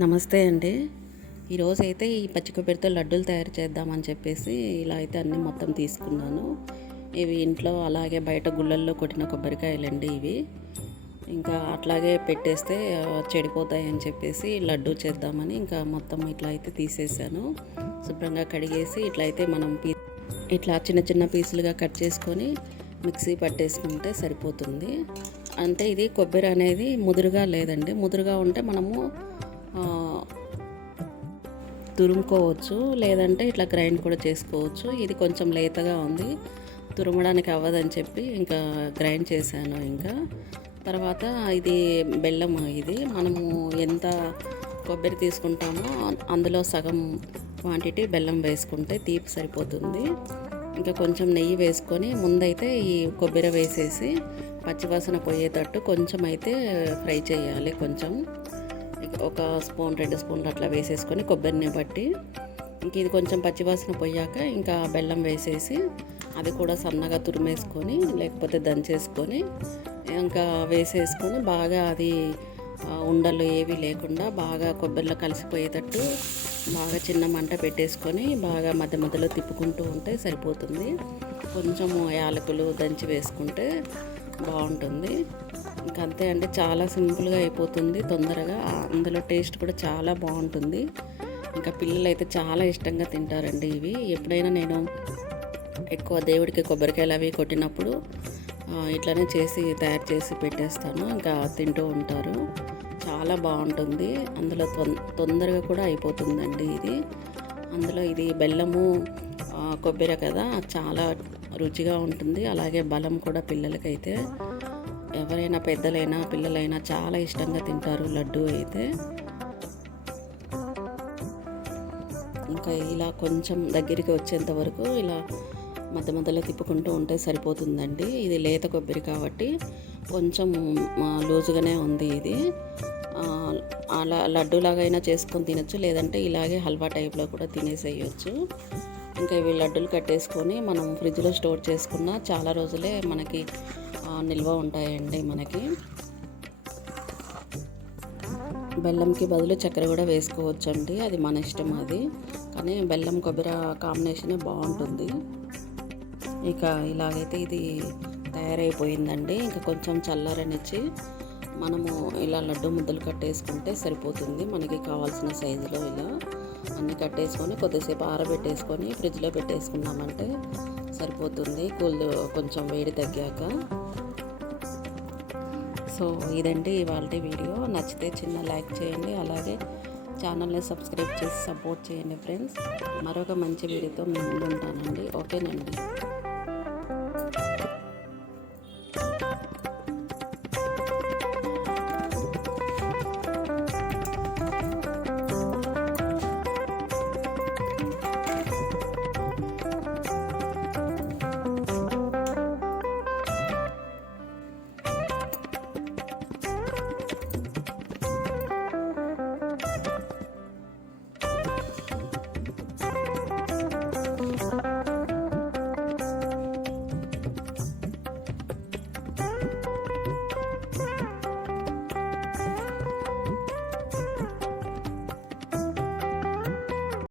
నమస్తే అండి. ఈరోజైతే ఈ పచ్చి కొబ్బరితో లడ్డూలు తయారు చేద్దామని చెప్పేసి ఇలా అయితే అన్నీ మొత్తం తీసుకున్నాను. ఇవి ఇంట్లో అలాగే బయట గుళ్ళల్లో కొట్టిన కొబ్బరికాయలండి ఇవి. ఇంకా అట్లాగే పెట్టేస్తే చెడిపోతాయి అని చెప్పేసి లడ్డూ చేద్దామని ఇంకా మొత్తం ఇట్లా అయితే తీసేసాను. శుభ్రంగా కడిగేసి ఇట్లా అయితే మనం ఇట్లా చిన్న చిన్న పీసులుగా కట్ చేసుకొని మిక్సీ పట్టేసుకుంటే సరిపోతుంది. అంటే ఇది కొబ్బరి అనేది ముదురుగా లేదండి. ముదురుగా ఉంటే మనము తురుముకోవచ్చు, లేదంటే ఇట్లా గ్రైండ్ కూడా చేసుకోవచ్చు. ఇది కొంచెం లేతగా ఉంది, తురమడానికి అవ్వదని చెప్పి ఇంకా గ్రైండ్ చేశాను. ఇంకా తర్వాత ఇది బెల్లం, ఇది మనము ఎంత కొబ్బరి తీసుకుంటామో అందులో సగం క్వాంటిటీ బెల్లం వేసుకుంటే తీపి సరిపోతుంది. ఇంకా కొంచెం నెయ్యి వేసుకొని ముందైతే ఈ కొబ్బరి వేసేసి పచ్చివాసన పోయేటట్టు కొంచెం అయితే ఫ్రై చేయాలి. కొంచెం ఒక స్పూన్ 2 స్పూన్లు అట్లా వేసేసుకొని కొబ్బరిని బట్టి ఇంక ఇది కొంచెం పచ్చివాసన పోయాక ఇంకా బెల్లం వేసేసి అది కూడా సన్నగా తురిమేసుకొని లేకపోతే దంచేసుకొని ఇంకా వేసేసుకొని బాగా అది ఉండలు ఏవి లేకుండా బాగా కొబ్బరిలో కలిసిపోయేటట్టు బాగా చిన్న మంట పెట్టేసుకొని బాగా మధ్య మధ్యలో తిప్పుకుంటూ ఉంటే సరిపోతుంది. కొంచెము యాలకులు దంచి వేసుకుంటే బాగుంటుంది. ఇంకంతే అండి, చాలా సింపుల్గా అయిపోతుంది, తొందరగా. అందులో టేస్ట్ కూడా చాలా బాగుంటుంది. ఇంకా పిల్లలు అయితే చాలా ఇష్టంగా తింటారండి ఇవి. ఎప్పుడైనా నేను ఎక్కువ దేవుడికి కొబ్బరికాయలు అవి కొట్టినప్పుడు ఇట్లానే తయారు చేసి పెట్టేస్తాను. ఇంకా తింటూ ఉంటారు. చాలా బాగుంటుంది. అందులో తొందరగా కూడా అయిపోతుందండి ఇది. అందులో ఇది బెల్లము కొబ్బరి కదా, చాలా రుచిగా ఉంటుంది. అలాగే బలం కూడా పిల్లలకైతే, ఎవరైనా పెద్దలైనా పిల్లలైనా చాలా ఇష్టంగా తింటారు లడ్డు అయితే. ఇంకా ఇలా కొంచెం దగ్గరికి వచ్చేంత వరకు ఇలా మధ్య మధ్యలో తిప్పుకుంటూ ఉంటే సరిపోతుందండి. ఇది లేత కొబ్బరి కాబట్టి కొంచెం లూజుగానే ఉంది. ఇది అలా లడ్డూలాగైనా చేసుకొని తినచ్చు, లేదంటే ఇలాగే హల్వా టైప్లో కూడా తినేసేయచ్చు. ఇంకా ఇవి లడ్డూలు కట్టేసుకొని మనం ఫ్రిడ్జ్లో స్టోర్ చేసుకున్న చాలా రోజులే మనకి నిల్వ ఉంటాయండి. మనకి బెల్లంకి బదులు చక్కెర కూడా వేసుకోవచ్చు అండి, అది మన ఇష్టం. అది కానీ బెల్లం కొబ్బరి కాంబినేషనే బాగుంటుంది. ఇక ఇలాగైతే ఇది తయారైపోయిందండి. ఇంకా కొంచెం చల్లారనిచ్చి మనము ఇలా లడ్డు ముద్దలు కట్టేసుకుంటే సరిపోతుంది. మనకి కావాల్సిన సైజులో ఇలా అన్నీ కట్టేసుకొని కొద్దిసేపు ఆరబెట్టేసుకొని ఫ్రిడ్జ్లో పెట్టేసుకున్నామంటే సరిపోతుంది, కొంచెం వేడి తగ్గాక. సో ఇదండి ఇవాళ వీడియో. నచ్చితే చిన్న లైక్ చేయండి, అలాగే ఛానల్ని సబ్స్క్రైబ్ చేసి సపోర్ట్ చేయండి ఫ్రెండ్స్. మరొక మంచి వీడియోతో మీ ముందు ఉంటానండి. ఓకేనండి.